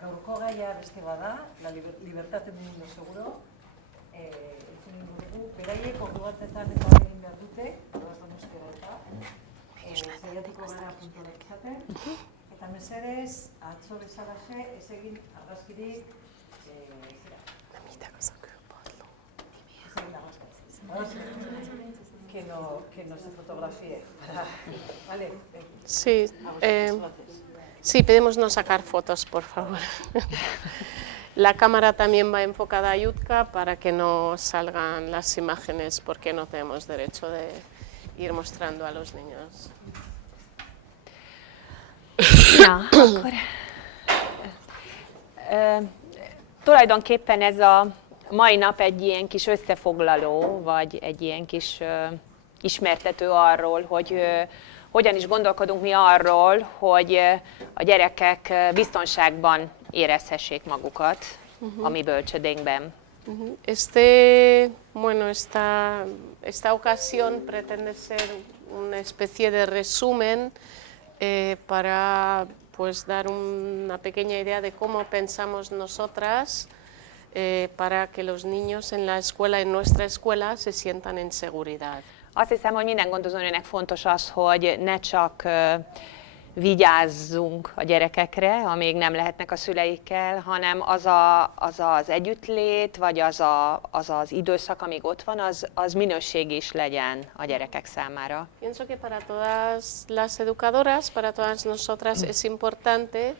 Gaurko gaia beste bada, la libertad en un mundo seguro. Entzun dugu, beraiek ordu batetan eta egin behar dute, orduaz donostiara eta saiatuko gara puntuak izaten. Eta mesedez, atzo bezalaxe, ez egin argazkirik, que no se fotografíe. Vale. Sí, sí, pedimos no sacar fotos, por favor. La cámara también va enfocada a Yutka para que no salgan las imágenes, porque no tenemos derecho de ir mostrando a los niños. Na, akkor tulajdonképpen ez a mai nap egy ilyen kis összefoglaló, vagy egy ilyen kis ismertető arról, hogy hogyan is gondolkodunk mi arról, hogy a gyerekek biztonságban érezhessék magukat a mi bölcsödénkben. Esta ocasión pretende ser una especie de resumen para pues, dar una pequeña idea de cómo pensamos nosotras para que los niños en la escuela, en nuestra escuela, se sientan en seguridad. Azt hiszem, hogy minden gondozónőnek fontos az, hogy ne csak vigyázzunk a gyerekekre, amíg nem lehetnek a szüleikkel, hanem az együttlét, vagy az időszak, amíg ott van, az minőségi is legyen a gyerekek számára. Pienso que para todas las educadoras, para todas nosotras, es importante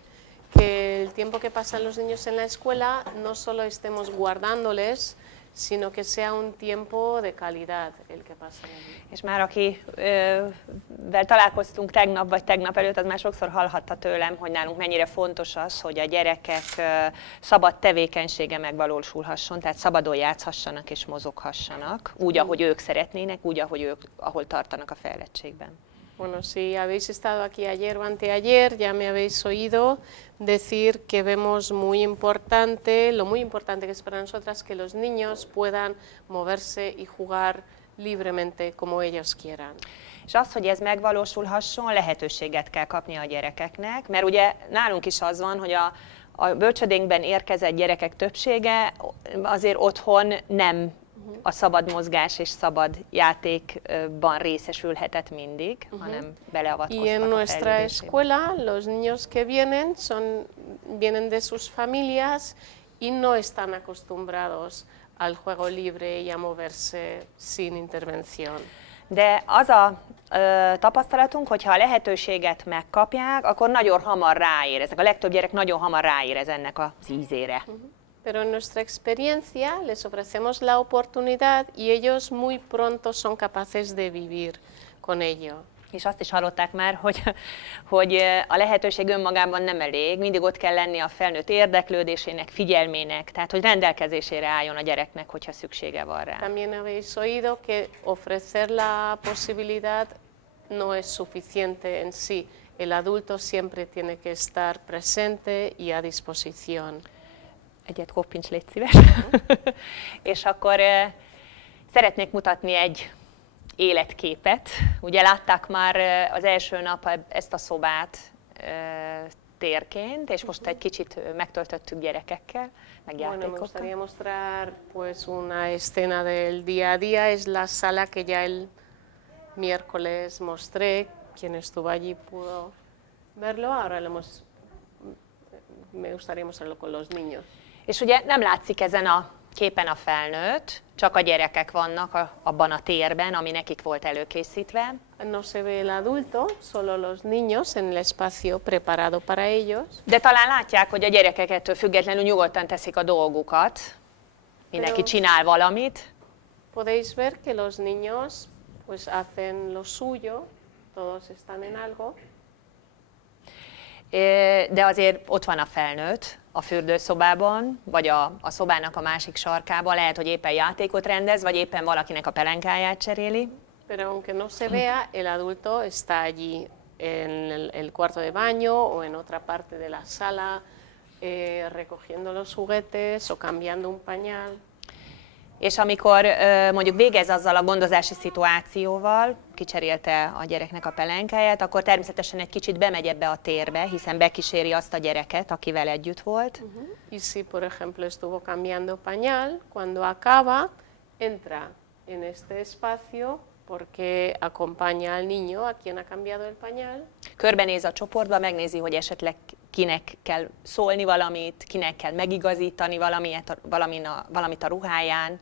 que el tiempo que pasan los niños en la escuela no solo estemos guardándoles, sino que sea un tiempo de calidad el que pasan allí. És már akivel találkoztunk tegnap vagy tegnap előtt, az már sokszor hallhatta tőlem, hogy nálunk mennyire fontos az, hogy a gyerekek szabad tevékenysége megvalósulhasson, tehát szabadon játszhassanak és mozoghassanak, úgy, ahogy ők szeretnének, úgy, ahol tartanak a fejlettségben. Bueno, si habéis estado aquí ayer o anteayer, ya me habéis oído decir que vemos muy importante, lo muy importante que es para nosotras que los niños puedan moverse y jugar libremente como ellos quieran. És az, hogy ez megvalósulhasson, lehetőséget kell kapni a gyerekeknek, mert ugye nálunk is az van, hogy a bölcsödénkben érkezett gyerekek többsége azért otthon nem a szabad mozgás és szabad játékban részesülhetett mindig, hanem beleavatkoztak Y en a nuestra fejlődésébe. escuela, los niños que vienen de sus familias y no están acostumbrados al juego libre y a moverse sin intervención. De az a tapasztalatunk, hogy ha a lehetőséget megkapják, akkor nagyon hamar ráéreznek. A legtöbb gyerek nagyon hamar ráérez ennek az ízére. Pero en nuestra experiencia les ofrecemos la oportunidad y ellos muy pronto son capaces de vivir con ello. És azt is hallották már, hogy a lehetőség önmagában nem elég, mindig ott kell lenni a felnőtt érdeklődésének, figyelmének, tehát hogy rendelkezésére álljon a gyereknek, hogyha szüksége van rá. También habéis oído que ofrecer la posibilidad no es suficiente en sí. El adulto siempre tiene que estar presente y a disposición. Egyet koppints, légy szíves. És akkor szeretnék mutatni egy életképet. Ugye látták már az első nap ezt a szobát térként, és most egy kicsit megtöltöttük gyerekekkel, meg Bueno, me játékokkal. gustaría mostrar pues una escena del día a día. Es la sala que ya el miércoles mostré. Quien estuvo allí pudo verlo. Ahora me gustaría mostrarlo con los niños. És ugye nem látszik ezen a képen a felnőtt, csak a gyerekek vannak abban a térben, ami nekik volt előkészítve. No se ve el adulto, solo los niños en el espacio preparado para ellos. De talán látják, hogy a gyerekek ettől függetlenül nyugodtan teszik a dolgukat, mindenki csinál valamit. Podéis ver que los niños pues hacen lo suyo, todos están en algo. De azért ott van a felnőtt a fürdőszobában, vagy a szobának a másik sarkában, lehet, hogy éppen játékot rendez, vagy éppen valakinek a pelenkáját cseréli. Pero aunque no se vea, el adulto está allí en el cuarto de baño o en otra parte de la sala, recogiendo los juguetes o cambiando un pañal. És amikor mondjuk végez azzal a gondozási szituációval, kicserélte a gyereknek a pelenkáját, akkor természetesen egy kicsit bemegy ebbe a térbe, hiszen bekíséri azt a gyereket, akivel együtt volt. Y si, por ejemplo, estuvo cambiando pañal, cuando acaba, entra en este espacio porque acompaña al niño a quien ha cambiado el pañal. Körbenéz a csoportba, megnézi, hogy esetleg kinek kell szólni valamit, kinek kell megigazítani valamit a ruháján,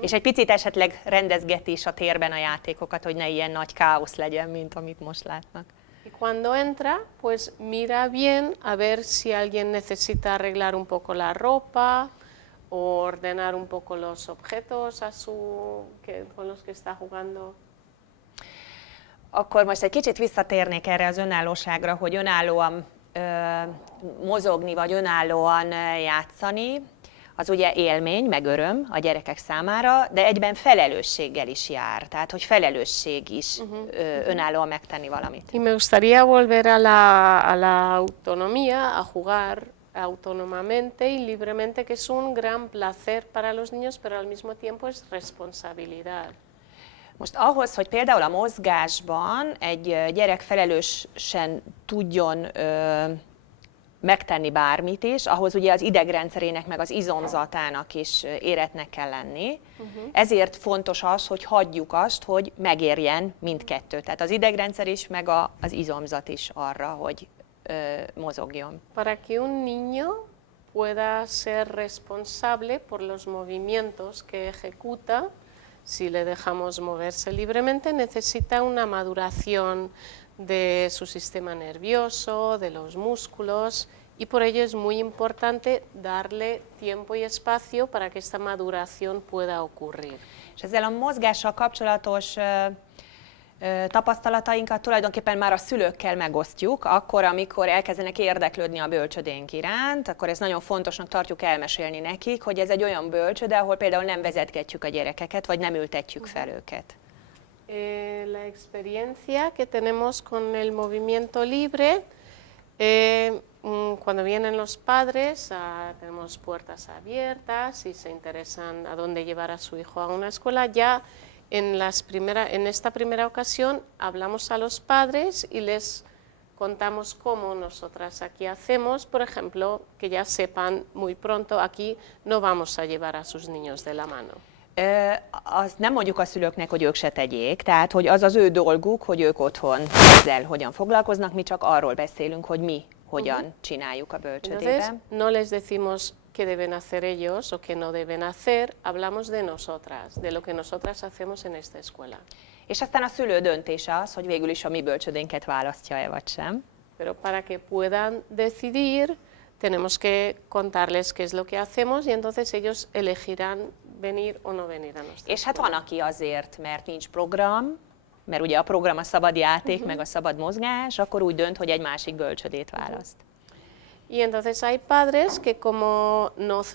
és egy picit esetleg rendezgeti is a térben a játékokat, hogy ne ilyen nagy káosz legyen, mint amit most látnak. Y cuando entra, pues mira bien a ver si alguien necesita arreglar un poco la ropa o ordenar un poco los objetos con los que está jugando. Akkor most egy kicsit visszatérnék erre az önállóságra, hogy önállóan mozogni, vagy önállóan játszani, az ugye élmény, meg öröm a gyerekek számára, de egyben felelősséggel is jár, tehát hogy felelősség is önállóan megtenni valamit. Y me gustaría volver a la autonomía, a jugar autónomamente y libremente, que es un gran placer para los niños, pero al mismo tiempo es responsabilidad. Most ahhoz, hogy például a mozgásban egy gyerek felelősen tudjon megtenni bármit is, ahhoz ugye az idegrendszerének meg az izomzatának is éretnek kell lenni. Ezért fontos az, hogy hagyjuk azt, hogy megérjen mindkettő. Tehát az idegrendszer is, meg az izomzat is arra, hogy mozogjon. Para que un niño pueda ser responsable por los movimientos que ejecuta, si le dejamos moverse libremente, necesita una maduración de su sistema nervioso, de los músculos, y por ello es muy importante darle tiempo y espacio para que esta maduración pueda ocurrir. És ezzel a mozgással kapcsolatos tapasztalatainkat tulajdonképpen már a szülőkkel megosztjuk, akkor, amikor elkezdenek érdeklődni a bölcsödénk iránt, akkor ez nagyon fontosnak tartjuk elmesélni nekik, hogy ez egy olyan bölcsöde, ahol például nem vezetgetjük a gyerekeket, vagy nem ültetjük fel őket. La experiencia que tenemos con el movimiento libre, cuando vienen los padres, tenemos puertas abiertas y se interesan a dónde llevar a su hijo a una escuela, ya en esta primera ocasión hablamos a los padres y les contamos cómo nosotras aquí hacemos, por ejemplo, que ya sepan muy pronto, aquí no vamos a llevar a sus niños de la mano. Azt nem mondjuk a szülőknek, hogy ők se tegyék, tehát hogy az az ő dolguk, hogy ők otthon ezzel hogyan foglalkoznak, mi csak arról beszélünk, hogy mi hogyan csináljuk a bölcsödében. Entonces, no les decimos qué deben hacer ellos o qué no deben hacer, hablamos de nosotras, de lo que nosotras hacemos en esta escuela. És aztán a szülő döntése az, hogy végül is a mi bölcsödénket választja-e vagy sem. Pero para que puedan decidir, tenemos que contarles qué es lo que hacemos y entonces ellos elegirán venir o no venir a nuestra És hát escuela. van, aki azért, mert nincs program, mert ugye a program a szabad játék, meg a szabad mozgás, akkor úgy dönt, hogy egy másik bölcsödét választ. Y entonces hay padres que como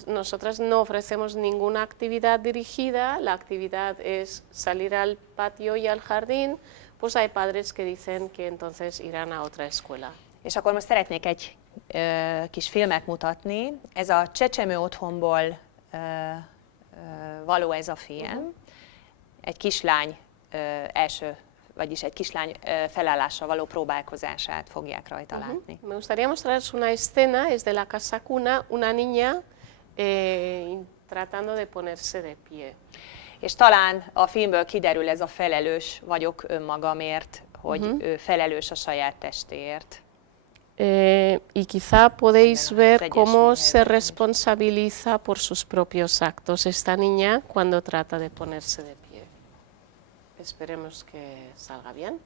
nosotras no ofrecemos ninguna actividad dirigida, la actividad es salir al patio y al jardín, pues hay padres que dicen que entonces irán a otra escuela. És akkor most szeretnék egy kis filmet mutatni. Ez a Csecsemő otthonból való ez a film. Egy kislány vagyis egy kislány felállásra való próbálkozását fogják rajta látni. Me gustaría mostraros una escena, es de la casa cuna, una niña tratando de ponerse de pie. És talán a filmből kiderül ez a felelős vagyok önmagamért, hogy ő felelős a saját testéért. Y quizá podéis ver cómo se responsabiliza por sus propios actos esta niña cuando trata de ponerse de pie. Esperemos que salga bien.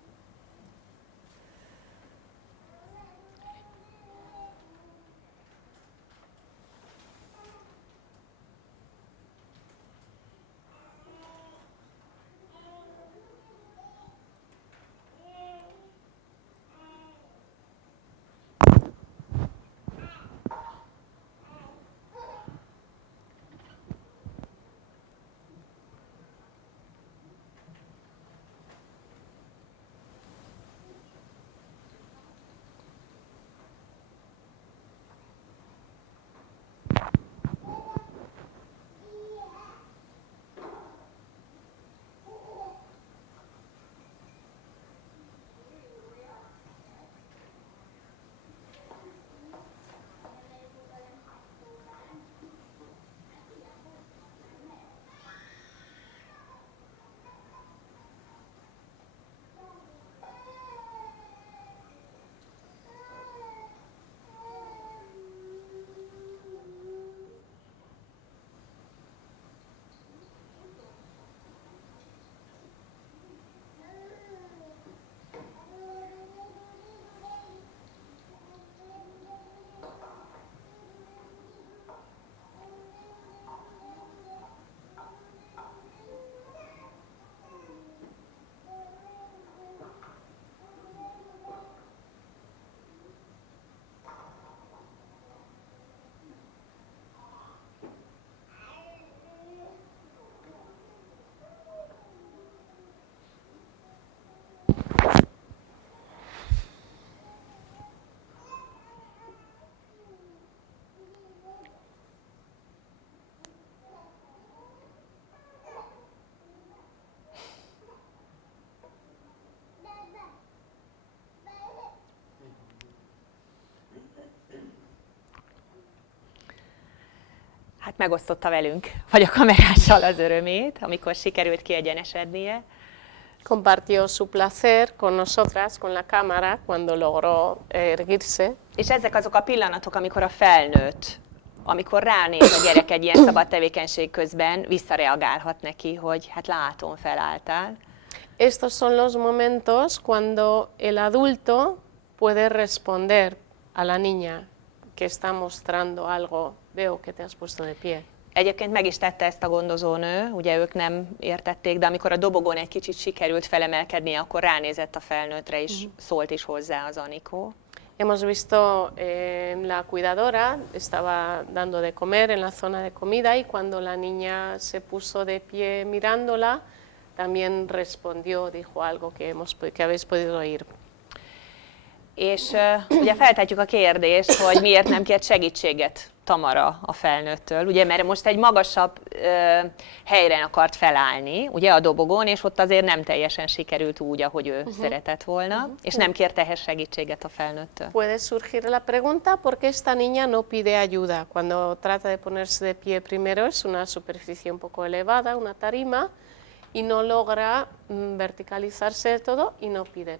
hát megosztotta velünk, vagy a kamerással az örömét, amikor sikerült kiegyenesednie. Compartió su placer con nosotras, con la cámara, cuando logró erguirse. És ezek azok a pillanatok, amikor a felnőtt, amikor ránéz a gyerek egy ilyen szabad tevékenység közben, visszareagálhat neki, hogy hát látom, felálltál. Estos son los momentos cuando el adulto puede responder a la niña que está mostrando algo, veo que te has puesto de pie. Egyébként meg is tette ezt a gondozónő, ugye ők nem értették, de amikor a dobogón egy kicsit sikerült felemelkednie, akkor ránézett a felnőttre, és szólt is hozzá az Anikó. Hemos visto la cuidadora estaba dando de comer en la zona de comida y cuando la niña se puso de pie mirándola, también respondió, dijo algo que habéis podido oír. És ugye feltetjük a kérdést, hogy miért nem kért segítséget Tamara a felnőttől, ugye, mert most egy magasabb helyre akart felállni, ugye a dobogón, és ott azért nem teljesen sikerült úgy, ahogy ő szeretett volna, és nem kért ehhez segítséget a felnőttől. Puede surgir la pregunta por qué esta niña no pide ayuda cuando trata de ponerse de pie primero, es una superficie un poco elevada, una tarima, y no logra verticalizarse de todo y no pide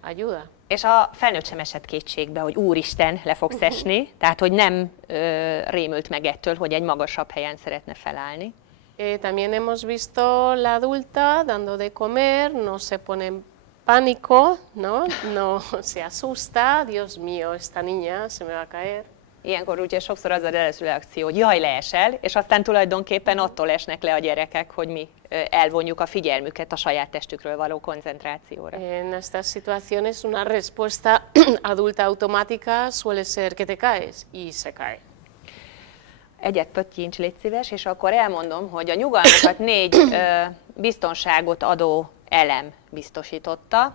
ayuda. És a felnőtt sem esett kétségbe, hogy úristen, le fogsz esni, tehát hogy nem rémült meg ettől, hogy egy magasabb helyen szeretne felállni. También hemos visto la adulta dando de comer, no se pone en pánico, no se asusta, Dios mío, esta niña se me va a caer. Ilyenkor ugye sokszor az az első reakció, hogy jaj, leesel, és aztán tulajdonképpen attól esnek le a gyerekek, hogy mi elvonjuk a figyelmüket a saját testükről való koncentrációra. En estas situaciones una respuesta adulta automática suele ser que te caes y se cae. Egyet pöttyints, légy szíves, és akkor elmondom, hogy a nyugalmukat 4 biztonságot adó elem biztosította.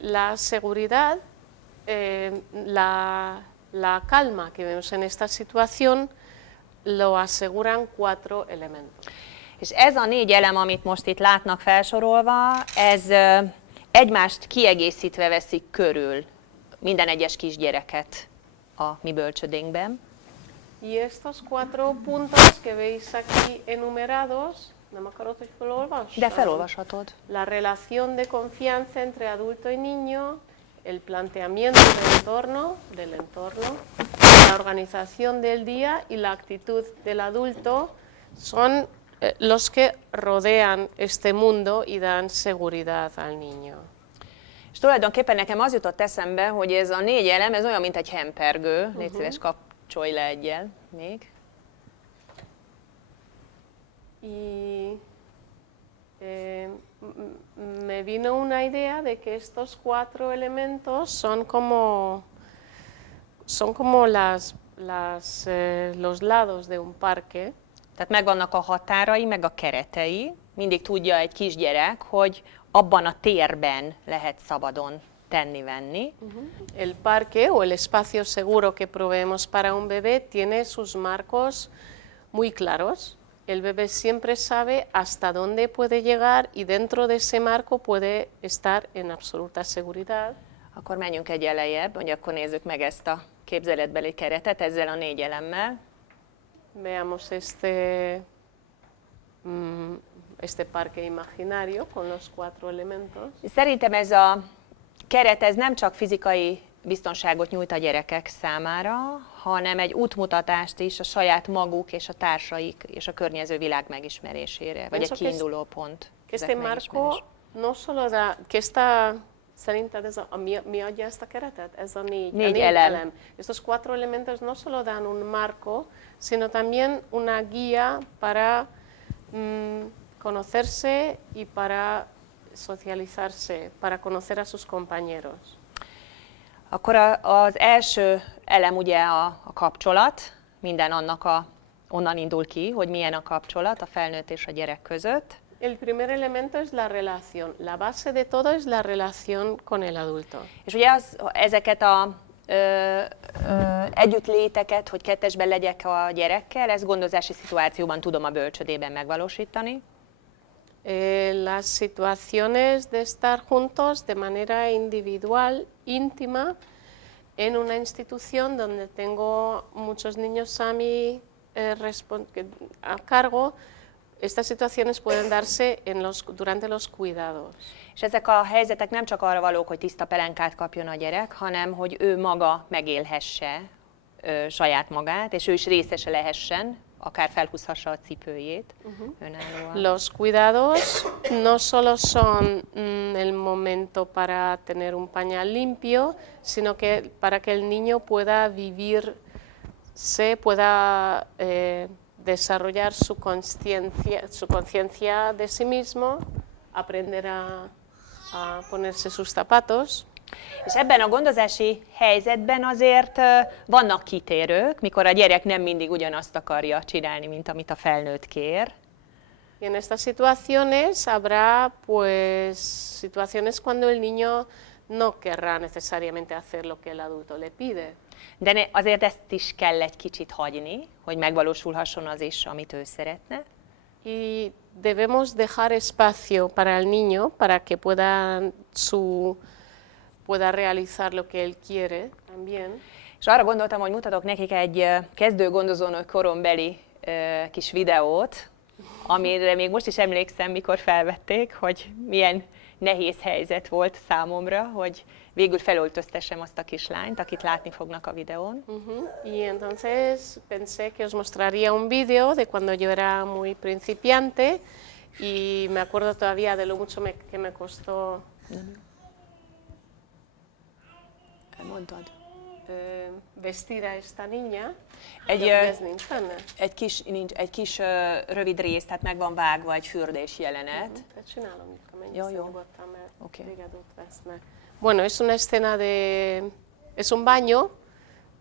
La seguridad, la calma que vemos en esta situación lo aseguran 4 elementos. És ez a 4 elem, amit most itt látnak felsorolva, ez egymást kiegészítve veszik körül minden egyes kisgyereket a mi bölcsödénkben. Y estos 4 puntos que veis aquí enumerados, nem akarod, hogy felolvassam? De felolvashatod. La relación de confianza entre adulto y niño, el planteamiento del entorno, la organización del día y la actitud del adulto son los que rodean este mundo y dan seguridad al niño. És tulajdonképpen nekem az jutott eszembe, hogy ez a 4 elem, ez olyan, mint egy hempergő. Légy szíves, kapcsolj le egyel még. Y me vino una idea de que estos 4 elementos son como los lados de un parque. Tehát megvannak a határai, meg a keretei. Mindig tudja egy kisgyerek, hogy abban a térben lehet szabadon tenni-venni. El parque o el espacio seguro que proveemos para un bebé tiene sus marcos muy claros. El bebé siempre sabe hasta dónde puede llegar y dentro de ese marco puede estar en absoluta seguridad. Akkor menjünk egy lejjebb, hogy akkor nézzük meg ezt a képzeletbeli keretet ezzel a 4 elemmel. Veamos este parque imaginario con los 4 elementos. Szerintem ez a keret ez nem csak fizikai biztonságot nyújt a gyerekek számára, hanem egy útmutatást is a saját maguk és a társaik és a környező világ megismerésére, vagy egy kiinduló pont. Este marco no solo da, que esta, szerinted ez mi adja ezt a keretet? Ez a 4 elem. Estos 4 elementos no solo dan un marco, sino también una guía para conocerse y para socializarse, para conocer a sus compañeros. Akkor az első elem ugye a kapcsolat, minden onnan indul ki, hogy milyen a kapcsolat a felnőtt és a gyerek között. El primer elemento es la relación. La base de todo es la relación con el adulto. És ugye ezeket a együttléteket, hogy kettesben legyek a gyerekkel, ezt gondozási szituációban tudom a bölcsödében megvalósítani. Las situaciones de estar juntos de manera individual, íntima, en una institución donde tengo muchos niños a a cargo, estas situaciones pueden darse durante los cuidados. És ezek a helyzetek nem csak arra valók, hogy tiszta pelenkát kapjon a gyerek, hanem hogy ő maga megélhesse saját magát, és ő is részese lehessen, akár felhúzhassa a cipőjét önállóan. Los cuidados no solo son el momento para tener un pañal limpio, sino que para que el niño pueda vivirse, pueda desarrollar su conciencia de sí mismo, aprender a ponerse sus zapatos. És ebben a gondozási helyzetben azért vannak kitérők, mikor a gyerek nem mindig ugyanazt akarja csinálni, mint amit a felnőtt kér. Y en estas situaciones habrá pues situaciones cuando el niño no querrá necesariamente hacer lo que el adulto le pide. De azért ezt is kell egy kicsit hagyni, hogy megvalósulhasson az is, amit ő szeretne. Y debemos dejar espacio para el niño para que pueda realizar lo que él quiere también. És arra gondoltam, hogy mutatok nekik egy kezdő gondozónő korombeli kis videót, amire még most is emlékszem, mikor felvették, hogy milyen nehéz helyzet volt számomra, hogy végül felöltöztessem azt a kislányt, akit látni fognak a videón. Y entonces pensé que os mostraría un vídeo de cuando yo era muy principiante y me acuerdo todavía de lo mucho que me costó vestir a esta niña. Egy kis rövid rész, tehát meg van vágva egy fürdés jelenet. Okay. Bueno, es una escena es un baño,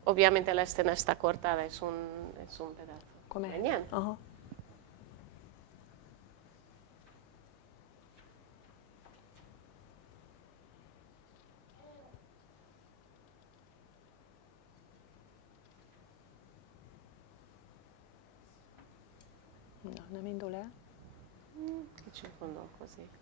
obviamente la escena está cortada, es un pedazo. Aha. Na, nem indul el? Kicsit gondolkozik.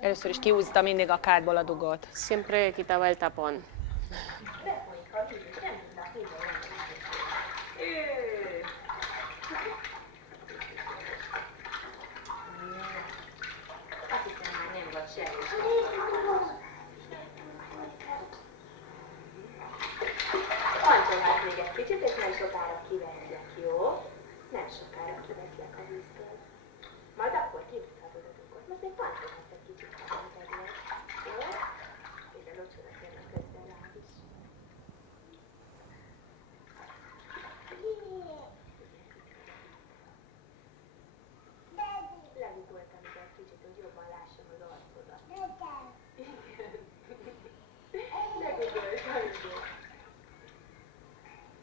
Először is kihúzta mindig a kádból a dugót. Siempre quitaba el tapón. Pancsolás még egy kicsit, és nem sokára kiveszlek, jó? Nem sokára kiveszlek a vízből. Majd akkor kihúzhatod a dugót. Most még pancsolhatsz egy kicsit, ha nem tegyen. Jó? Ide locsora kérnek közben rád is. Legugoltam ide egy kicsit, hogy jobban lássam az arcodat. Igen. Legugoltam ide.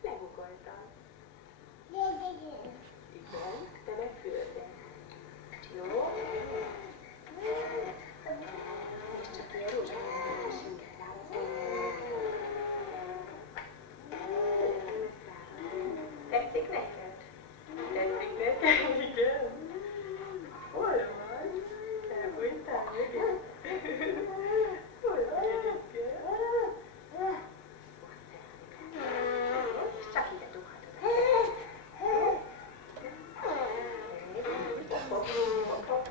Legugoltam. Igen, te megfürded. Jó? És csak ilyen rózsaszín sinket tetszik neked? Tetszik neked? Igen. Hol vagy? Elbújtál megint? Hol vagy egyébként? És csak ide dughatod.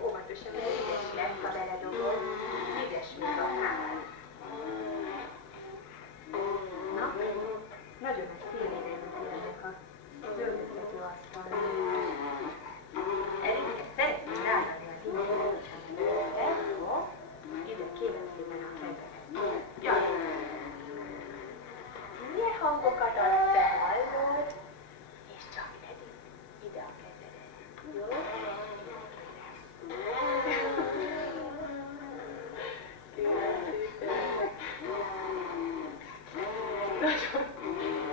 Óvatosan, mert ügyes lesz, ha beledugod. Ügyes, mint a kár. Na, nagyon nagy szélérezet ennek a zöldöztető asztalnak. Ezt szeretném ráadni az indulatosan, jó? Ide kérem szépen a kezeket. Jaj! Milyen hangokat adsz, te hallod? És csak eddig ide a kezedet. Jó?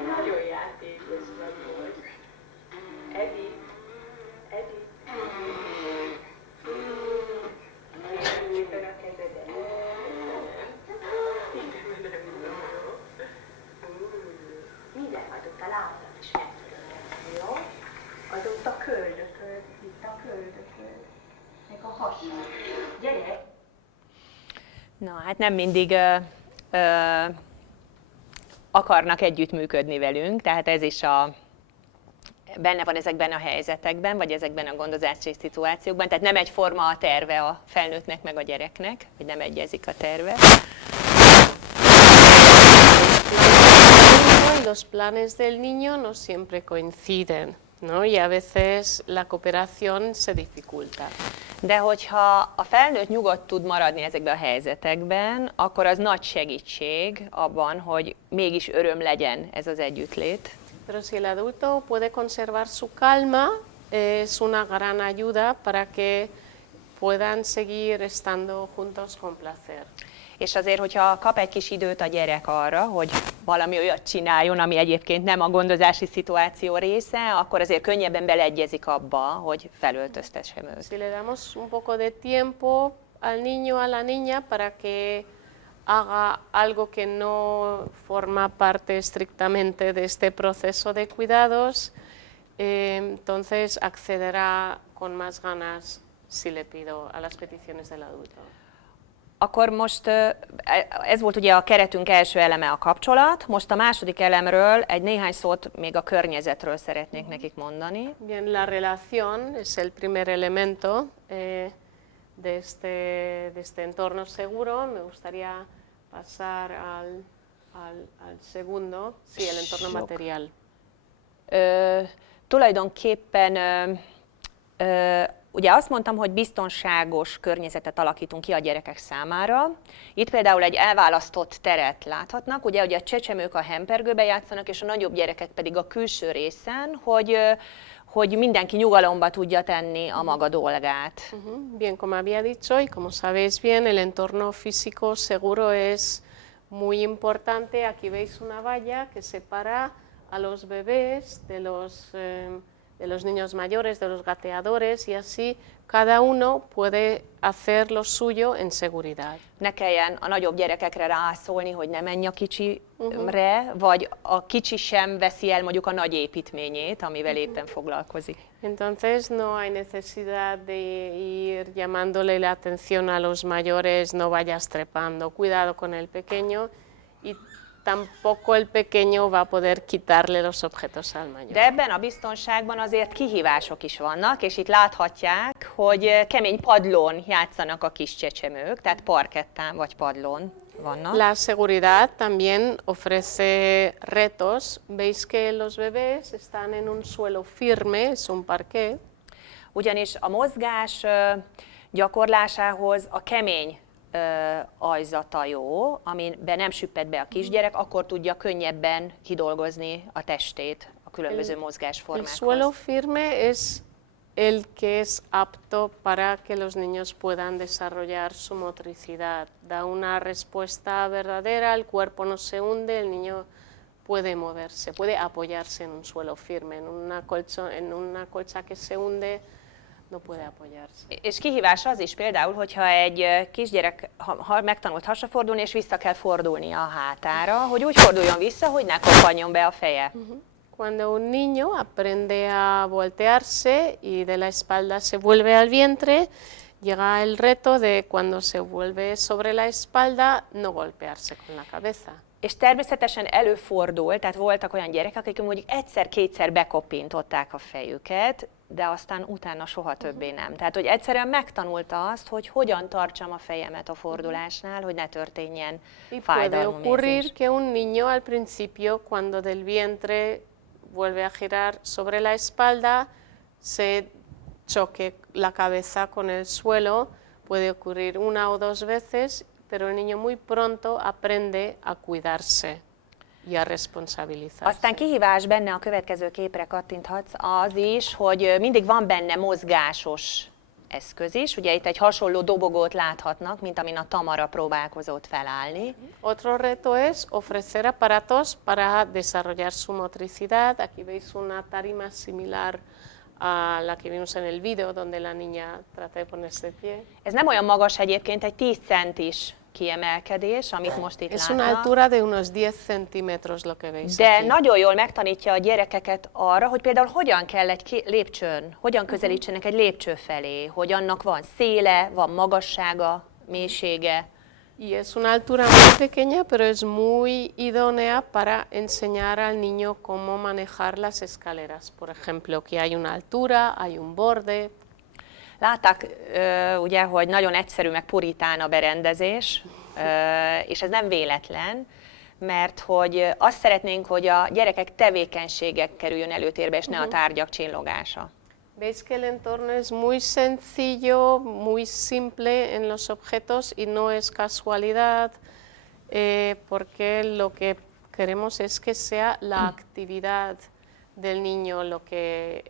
Nagyon játékos vagy most. Edi. Kérem szépen a kezedet. Nem, jó? Na, hát nem mindig akarnak együttműködni velünk, tehát ez is benne van ezekben a helyzetekben, vagy ezekben a gondozási szituációkban, tehát nem egyforma a terve a felnőttnek meg a gyereknek, vagy nem egyezik a terve. Los planes del niño no siempre coinciden, ¿no? Y a veces la cooperación se dificulta. De hogyha a felnőtt nyugodt tud maradni ezekben a helyzetekben, akkor az nagy segítség abban, hogy mégis öröm legyen ez az együttlét. Pero si el adulto puede conservar su calma, es una gran ayuda para que puedan seguir estando juntos con placer. És azért, hogyha kap egy kis időt a gyerek arra, hogy valami olyat csináljon, ami egyébként nem a gondozási szituáció része, akkor azért könnyebben beleegyezik abba, hogy felöltöztessem őt. Si le damos un poco de tiempo al niño, a la niña, para que haga algo que no forma parte estrictamente de este proceso de cuidados, entonces accederá con más ganas si le pido a las peticiones del adulto. Akkor most ez volt ugye a keretünk első eleme, a kapcsolat. Most a második elemről néhány szót még a környezetről szeretnék nekik mondani. Bien, la relación es el primer elemento de este entorno seguro. Me gustaría pasar al segundo, sí, el entorno material. Tulajdonképpen ugye azt mondtam, hogy biztonságos környezetet alakítunk ki a gyerekek számára. Itt például egy elválasztott teret láthatnak, ugye, hogy a csecsemők a hempergőbe játszanak, és a nagyobb gyerekek pedig a külső részen, hogy mindenki nyugalomba tudja tenni a maga dolgát. Bien, como había dicho y como sabéis bien, el entorno físico seguro es muy importante. Aquí veis una valla que separa a los bebés de los niños mayores, de los gateadores, y así cada uno puede hacer lo suyo en seguridad. Ne kelljen a nagyobb gyerekekre rászólni, hogy ne menj a kicsire, vagy a kicsi sem veszi el mondjuk a nagy építményét, amivel éppen foglalkozik. Entonces no hay necesidad de ir llamándole la atención a los mayores, no vayas trepando, cuidado con el pequeño, y tampoco el pequeño va a poder quitarle los objetos al mayor. De ebben a biztonságban azért kihívások is vannak, és itt láthatják, hogy kemény padlón játszanak a kis csecsemők, tehát parkettán vagy padlón vannak. La seguridad también ofrece retos. Veis que los bebés están en un suelo firme, es un parquet. Ugyanis a mozgás gyakorlásához a kemény ajzata jó, amiben nem süpped be a kisgyerek, akkor tudja könnyebben kidolgozni a testét a különböző El mozgásformákhoz. suelo firme es el que es apto para que los niños puedan desarrollar su motricidad. Da una respuesta verdadera, el cuerpo no se hunde, el niño puede moverse, puede apoyarse en un suelo firme, en una colcha que se hunde, no puede apoyarse. És kihívás az is például, hogyha egy kisgyerek megtanult hasrafordulni, és vissza kell fordulnia a hátára, hogy úgy forduljon vissza, hogy ne koppanjon be a feje. Cuando un niño aprende a voltearse y de la espalda se vuelve al vientre, llega el reto de cuando se vuelve sobre la espalda no golpearse con la cabeza. És természetesen előfordul, tehát voltak olyan gyerekek, akik mondjuk egyszer-kétszer bekoppintották a fejüket, de aztán utána soha többé nem. Tehát, hogy egyszerűen megtanulta azt, hogy hogyan tartsam a fejemet a fordulásnál, hogy ne történjen Y puede fájdalom ocurrir érzés. que un niño al principio, cuando del vientre vuelve a girar sobre la espalda, se choque la cabeza con el suelo. Puede ocurrir una o dos veces, pero el niño muy pronto aprende a cuidarse y a responsabilizarse. Aztán kihívás benne, a következő képre kattinthatsz, az is, hogy mindig van benne mozgásos eszköz is. Ugye itt egy hasonló dobogót láthatnak, mint amin a Tamara próbálkozott felállni. Otro reto es ofrecer aparatos para desarrollar su motricidad. Aquí veis una tarima similar a la que vimos en el video, donde la niña trata de ponerse de pie. Ez nem olyan magas egyébként, egy 10 centis kiemelkedés, amit most itt Es una látnak. altura de unos 10 centímetros lo que veis De aquí. nagyon jól megtanítja a gyerekeket arra, hogy például hogyan kell egy lépcsőn, hogyan közelítsenek egy lépcső felé, hogy annak van széle, van magassága, mélysége, Y es una altura muy pequeña, pero es muy idónea para enseñar al niño cómo manejar las escaleras. Por ejemplo, que hay una altura, hay un borde. Látták ugye, hogy nagyon egyszerű, meg puritán a berendezés, és ez nem véletlen, mert hogy azt szeretnénk, hogy a gyerekek tevékenységek kerüljön előtérbe, és ne a tárgyak csillogása. Veis que el entorno es muy sencillo, muy simple en los objetos y no es casualidad, porque lo que queremos es que sea la actividad del niño lo que,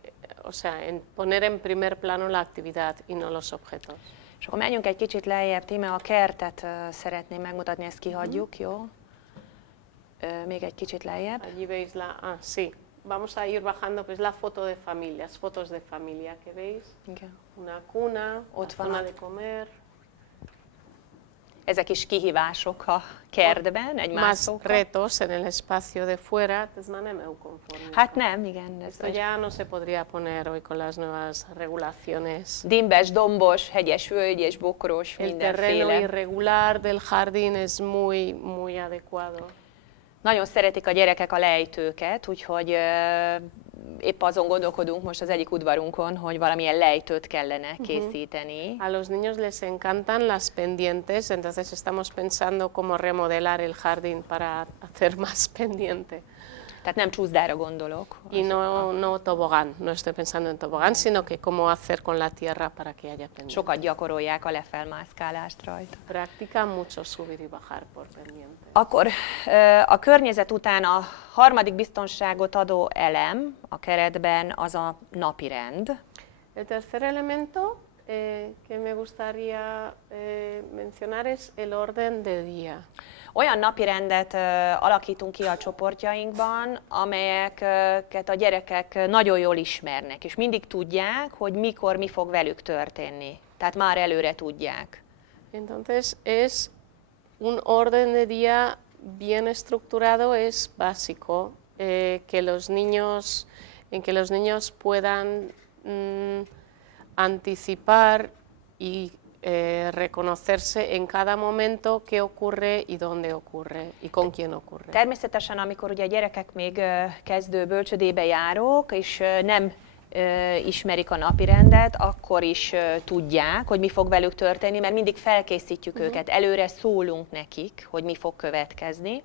o sea, poner en primer plano la actividad y no los objetos. És akkor menjünk egy kicsit lejjebb, Tíme, a kertet szeretném megmutatni, ezt kihagyjuk, jó? Még egy kicsit lejjebb. Allí veis sí, vamos a ir bajando, que es la foto de familias, fotos de familia que veis. Igen. Una cuna, Ott otra van zona a- de comer. Ezek is kihívások a kertben, egy Más mászókkal. retos en el espacio de fuera, ez már nem EU conforme. Hát nem, igen. Ez Esto ya no se podría poner hoy con las nuevas regulaciones. dimbes, dombos, hegyes, völgyes, bokros, El terreno mindenféle. irregular del jardín es muy adecuado. Nagyon szeretik a gyerekek a lejtőket, úgyhogy épp azon gondolkodunk most az egyik udvarunkon, hogy valamilyen lejtőt kellene készíteni. A los niños les encantan las pendientes, entonces estamos pensando cómo remodelar el jardín para hacer más pendiente. Tehát nem csúszdára gondolok. Y no tobogán, no estoy pensando en tobogán, sino que cómo hacer con la tierra para que haya pendiente. Sokat gyakorolják a lefelmászkálást rajta. Practica mucho subir y bajar por pendiente. Akkor a környezet után a harmadik biztonságot adó elem a keretben az a napirend. El tercer elemento que me gustaría mencionar es el orden de día. Olyan napirendet alakítunk ki a csoportjainkban, amelyeket a gyerekek nagyon jól ismernek, és mindig tudják, hogy mikor mi fog velük történni. Tehát már előre tudják. Entonces es un orden de día bien estructurado, es básico, que los niños puedan anticipar y reconocerse en cada momento qué ocurre y dónde ocurre y con quién ocurre. Természetesen, amikor ugye a gyerekek még kezdő bölcsödébe járók, és nem ismerik a napirendet, akkor is tudják, hogy mi fog velük történni, mert mindig felkészítjük őket, előre szólunk nekik, hogy mi fog következni.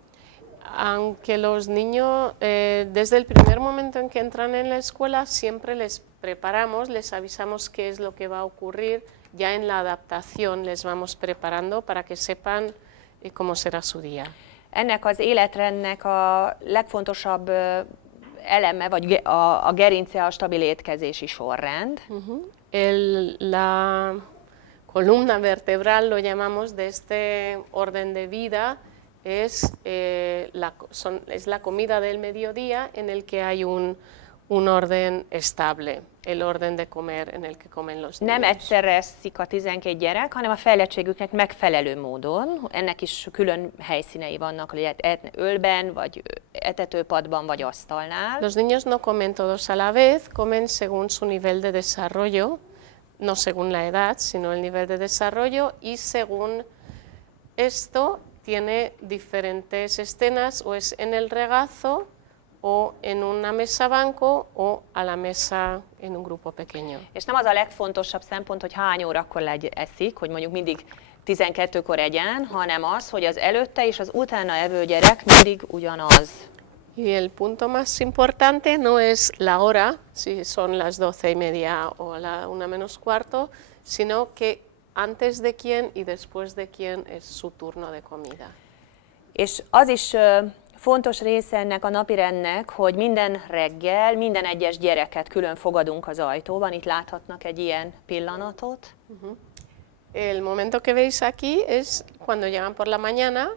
Aunque los niños, desde el primer momento en que entran en la escuela, siempre les preparamos, les avisamos qué es lo que va a ocurrir, ya en la adaptación les vamos preparando para que sepan cómo será su día. Ennek az életrendnek a legfontosabb eleme, vagy a gerince a stabil étkezési sorrend. La columna vertebral, lo llamamos, de este orden de vida es la comida del mediodía en el que hay un orden estable, el orden de comer en el que comen los niños. Nem egyszerre eszik a 12 gyerek, hanem a fejlettségüknek megfelelő módon. Ennek is külön helyszínei vannak, hogy ölben, vagy etetőpadban, vagy asztalnál. Los niños no comen todos a la vez, comen según su nivel de desarrollo, no según la edad, sino el nivel de desarrollo, y según esto tiene diferentes escenas, o es en el regazo, o en una mesa banco, o a la mesa en un grupo pequeño. És nem az a legfontosabb szempont, hogy hány órakor eszik, hogy mondjuk mindig 12-kor egyen, hanem az, hogy az előtte és az utána evő gyerek mindig ugyanaz. Y el punto más importante no es la hora, si son las 12:30 o la 1:45, sino que antes de quién y después de quién es su turno de comida. És az is fontos része ennek a napirendnek, hogy minden reggel minden egyes gyereket külön fogadunk az ajtóban. Itt láthatnak egy ilyen pillanatot. El momento que veis aquí es cuando llegan por la mañana.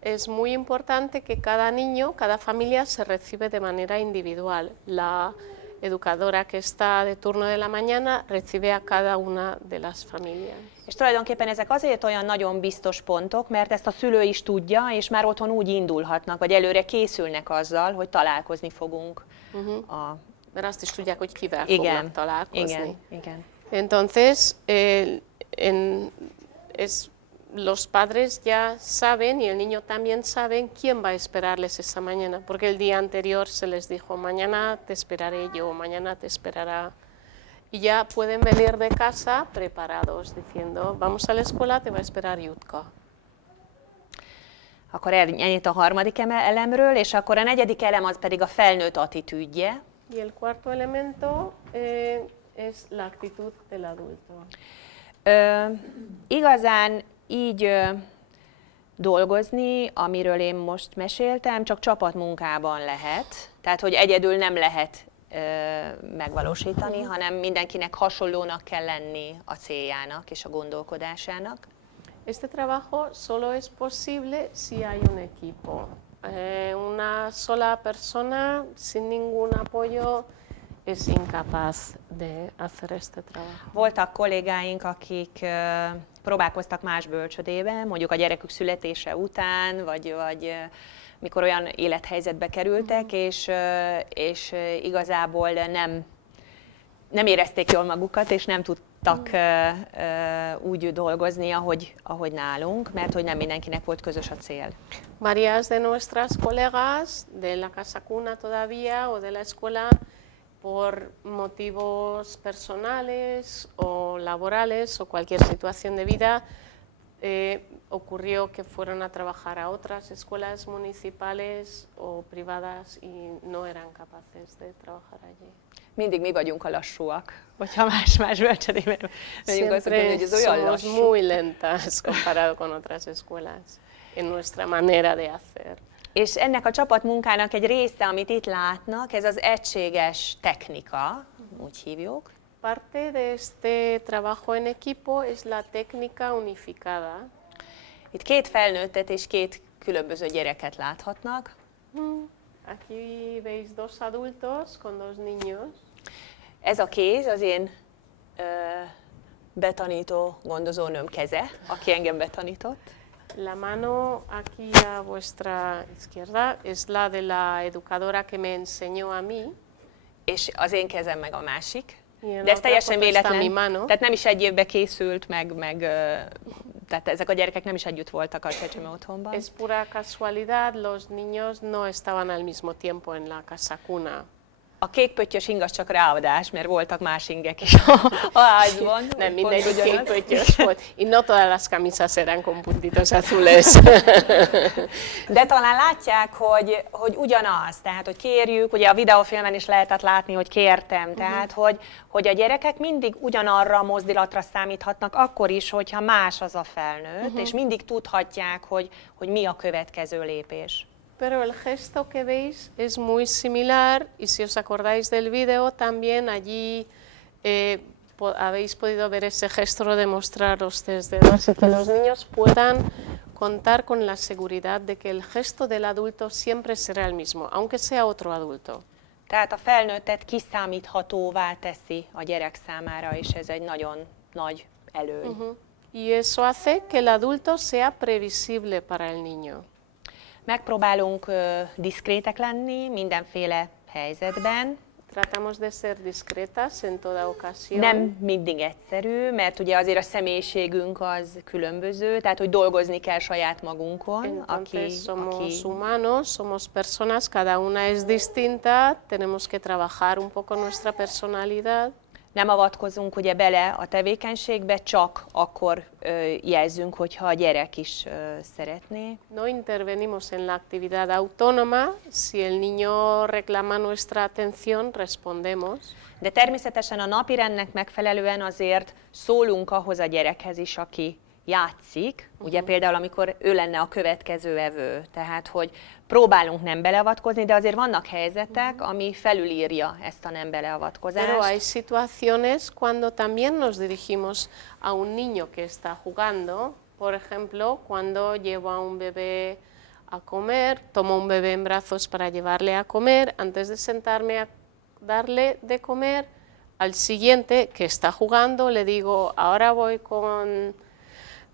Es muy importante que cada niño, cada familia se recibe de manera individual. La educadora que está de turno de la mañana recibe a cada una de las familias. És tulajdonképpen ezek azért olyan nagyon biztos pontok, mert ezt a szülő is tudja, és már otthon úgy indulhatnak, vagy előre készülnek azzal, hogy találkozni fogunk. Mert azt is tudják, hogy kivel Igen, fognak találkozni. igen. Entonces, los padres ya saben y el niño también saben quién va a esperarles esa mañana, porque el día anterior se les dijo, mañana te esperaré yo, mañana te esperará. Y ya pueden venir de casa preparados, diciendo, vamos a la escuela, te va a esperar Jutka. Akkor ennyit a harmadik elemről, és akkor a negyedik elem az pedig a felnőtt attitűdje. Y el cuarto elemento es la actitud del adulto. Igazán így dolgozni, amiről én most meséltem, csak csapatmunkában lehet. Tehát, hogy egyedül nem lehet megvalósítani, hanem mindenkinek hasonlónak kell lenni a céljának és a gondolkodásának. Este trabajo solo es posible si hay un equipo. Una sola persona sin ningún apoyo es incapaz de hacer este trabajo. Voltak kollégáink, akik próbálkoztak más bölcsödében, mondjuk a gyerekük születése után, vagy mikor olyan élethelyzetbe kerültek, és igazából nem érezték jól magukat, és nem tudtak úgy dolgozni, ahogy nálunk, mert hogy nem mindenkinek volt közös a cél. Varias de nuestras colegas de la Casa Cuna todavía o de la escuela, por motivos personales o laborales o cualquier situación de vida, ocurrió que fueron a trabajar a otras escuelas municipales o privadas y no eran capaces de trabajar allí. Mindig mi vagyunk a lassúak, hogyha más bölcsödében megyünk, azt mondani, hogy ez olyan Somos lassú. muy lentas comparado con otras escuelas en nuestra manera de hacer. És ennek a csapatmunkának egy része, amit itt látnak, ez az egységes technika, úgy hívjuk. Parte de este trabajo en equipo es la técnica unificada. Itt két felnőttet és két különböző gyereket láthatnak. Aquí veis dos adultos con dos niños. Ez a kéz az én betanító gondozónőm keze, aki engem betanított. La mano aquí a vuestra izquierda es la de la educadora que me enseñó a mí. És az én kezem meg a másik. Ilyen De ez teljesen otra foto está mi véletlen, mano. tehát nem is egy évbe készült, tehát ezek a gyerekek nem is együtt voltak a Csecsemő otthonban. Es pura casualidad, los niños no estaban al mismo tiempo en la Casa Cuna. A kékpöttyös ing az csak ráadás, mert voltak más ingek is a házban. Nem, Pont mindegyik ugyanaz. kékpöttyös volt. Y no todas las camisas eran con puntitos azules. De talán látják, hogy ugyanaz, tehát hogy kérjük, ugye a videófilmen is lehetett látni, hogy kértem, tehát hogy a gyerekek mindig ugyanarra a mozdulatra számíthatnak, akkor is, hogyha más az a felnőtt, és mindig tudhatják, hogy mi a következő lépés. Pero el gesto que veis es muy similar y si os acordáis del vídeo también allí habéis podido ver ese gesto de mostrar los tres dedos y que los niños puedan contar con la seguridad de que el gesto del adulto siempre será el mismo, aunque sea otro adulto. Tehát a felnőttet kiszámíthatóvá teszi a gyerek számára, és ez egy nagyon nagy előny. Y eso hace que el adulto sea previsible para el niño. Megpróbálunk diszkrétek lenni mindenféle helyzetben. Tratamos de ser discretas en toda ocasión. Nem mindig egyszerű, mert ugye azért a személyiségünk az különböző, tehát hogy dolgozni kell saját magunkon. Entonces somos humanos, somos personas, cada una es distinta, tenemos que trabajar un poco nuestra personalidad. Nem avatkozunk ugye bele a tevékenységbe, csak akkor jelzünk, hogyha a gyerek is szeretné. No intervenimos en la actividad autónoma, si el niño reclama nuestra atención, respondemos. De természetesen a napirendnek megfelelően azért szólunk ahhoz a gyerekhez is, aki játszik, ugye például amikor ő lenne a következő evő, tehát hogy próbálunk nem beleavatkozni, de azért vannak helyzetek, ami felülírja ezt a nem beleavatkozást. Pero hay situaciones cuando también nos dirigimos a un niño que está jugando, por ejemplo, cuando llevo a un bebé a comer, tomo un bebé en brazos para llevarle a comer, antes de sentarme a darle de comer, al siguiente que está jugando le digo, ahora voy con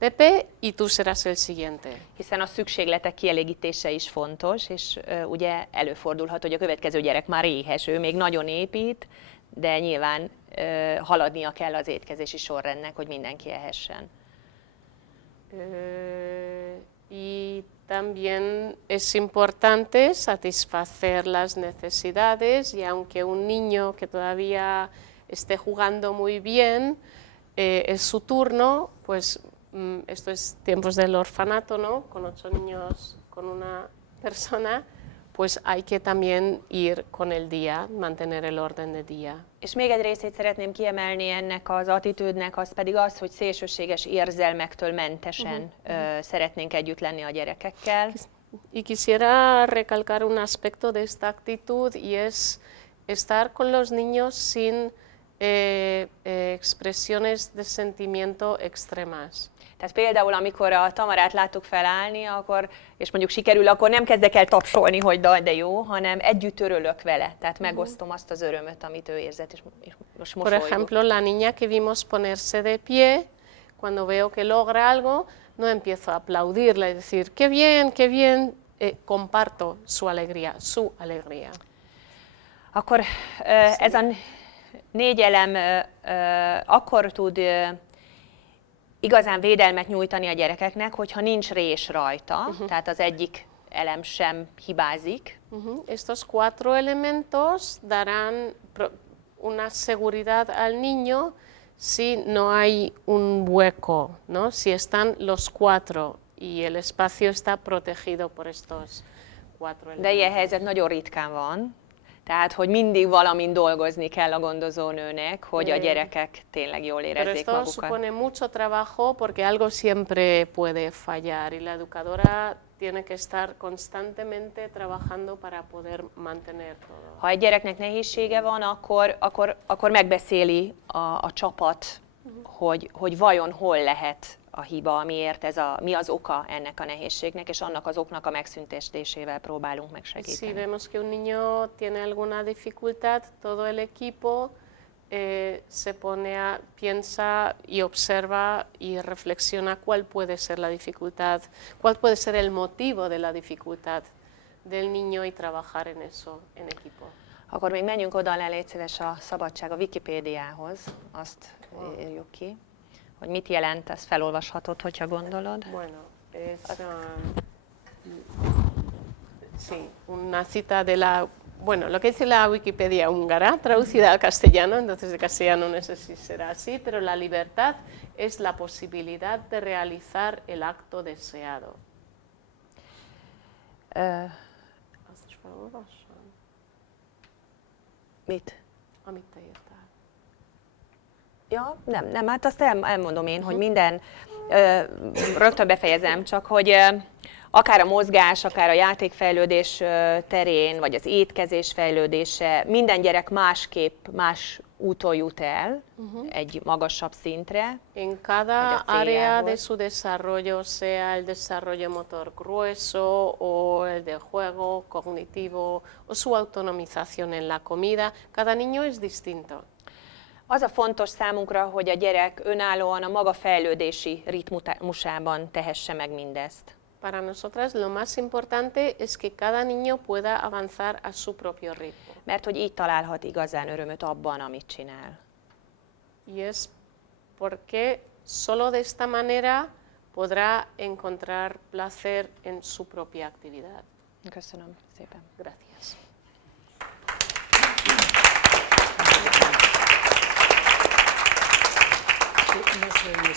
Pepe, y tú serás el siguiente. Hiszen a szükségletek kielégítése is fontos, és ugye előfordulhat, hogy a következő gyerek már éhes, ő még nagyon épít, de nyilván haladnia kell az étkezési sorrendnek, hogy mindenki ehessen. Y también es importante satisfacer las necesidades, y aunque un niño que todavía esté jugando muy bien, es su turno, pues esto es tiempos del orfanato, ¿no? Con 8 niños, con una persona, pues hay que también ir con el día, mantener el orden de día. És még egy részét szeretném kiemelni ennek az attitűdnek, az pedig az, hogy szélsőséges érzelmektől mentesen szeretnénk együtt lenni a gyerekekkel. Y quisiera recalcar un aspecto de esta actitud, y es estar con los niños sin expresiones de sentimiento extremas. Tehát például, amikor a Tamarát láttuk felállni, és mondjuk sikerül, akkor nem kezdek el tapsolni, hogy de jó, hanem együtt örülök vele. Tehát megosztom azt az örömöt, amit ő érzett, és most Por mosolygok. ejemplo, la niña que vimos ponerse de pie, cuando veo que logra algo, no empiezo a aplaudirla y decir, qué bien, comparto su alegría. Akkor ez a 4 elem akkor tud igazán védelmet nyújtani a gyerekeknek, hogyha nincs rés rajta, tehát az egyik elem sem hibázik. Estos 4 elementos darán una seguridad al niño si no hay un hueco, ¿no? Si están los 4 y el espacio está protegido por estos 4 elementos. De ilyen helyzet nagyon ritkán van. Tehát, hogy mindig valamin dolgozni kell a gondozónőnek, hogy a gyerekek tényleg jól Pero érezzék esto magukat. supone mucho trabajo porque algo siempre puede fallar, y la educadora tiene que estar constantemente trabajando para poder mantener todo. Ha egy gyereknek nehézsége van, akkor megbeszéli a csapat, hogy vajon hol lehet a hiba, mi az oka ennek a nehézségnek, és annak az oknak a megszüntetésével próbálunk Si megsegíteni. vemos que un niño tiene alguna dificultad, todo el equipo se pone piensa y observa y reflexiona cuál puede ser la dificultad, cuál puede ser el motivo de la dificultad del niño, y trabajar en eso, en equipo. Akkor még menjünk oda, légy szíves, a szabadság a Wikipédiához, azt írjuk ki, hogy mit jelent, ezt felolvashatod, hogyha gondolod. Bueno, es sí, una cita de la... Bueno, lo que dice la Wikipedia húngara, traducida al castellano, entonces de castellano no sé si será así, pero la libertad es la posibilidad de realizar el acto deseado. Azt is felolvassam? Mit? Amit te írtál. Ja, nem, hát azt elmondom én, hogy minden, rögtön befejezem, csak hogy akár a mozgás, akár a játékfejlődés terén, vagy az étkezés fejlődése, minden gyerek másképp, más úton jut el egy magasabb szintre. En cada área de su desarrollo, sea el desarrollo motor grueso o el de juego, cognitivo o su autonomización en la comida, cada niño es distinto. Az a fontos számunkra, hogy a gyerek önállóan a maga fejlődési ritmusában tehesse meg mindezt. Para nosotras lo más importante es que cada niño pueda avanzar a su propio ritmo. Mert hogy így találhat igazán örömöt abban, amit csinál. Y es porque solo de esta manera podrá encontrar placer en su propia actividad. Köszönöm szépen. Gracias. No se oye,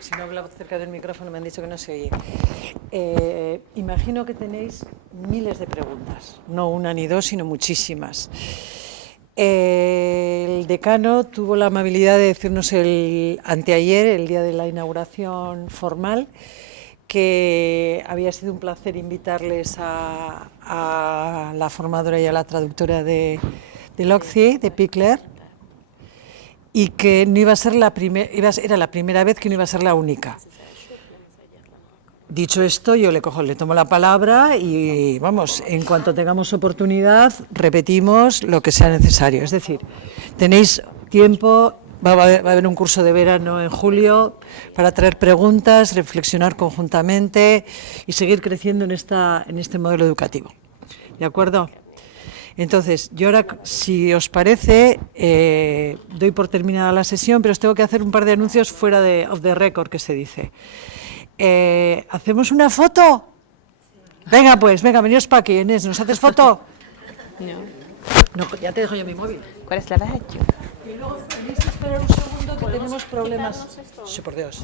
si no habla cerca del micrófono me han dicho que no se oye. Imagino que tenéis miles de preguntas, no una ni dos, sino muchísimas. El decano tuvo la amabilidad de decirnos anteayer, el día de la inauguración formal, que había sido un placer invitarles a la formadora y a la traductora de Locci, de Pickler, y que no iba a ser era la primera vez, que no iba a ser la única. Dicho esto, yo le tomo la palabra y vamos, en cuanto tengamos oportunidad, repetimos lo que sea necesario. Es decir, tenéis tiempo, va a haber un curso de verano en julio para traer preguntas, reflexionar conjuntamente y seguir creciendo en este modelo educativo. ¿De acuerdo? Entonces, yo ahora, si os parece, doy por terminada la sesión, pero os tengo que hacer un par de anuncios fuera off the record, que se dice. ¿Hacemos una foto? Venga, pues, venga, veníos para aquí, Inés, ¿nos haces foto? No, ya te dejo yo mi móvil. Akkor ezt levehetjük? Y luego tenéis que esperar un segundo que tenemos problemas. Sí, por Dios.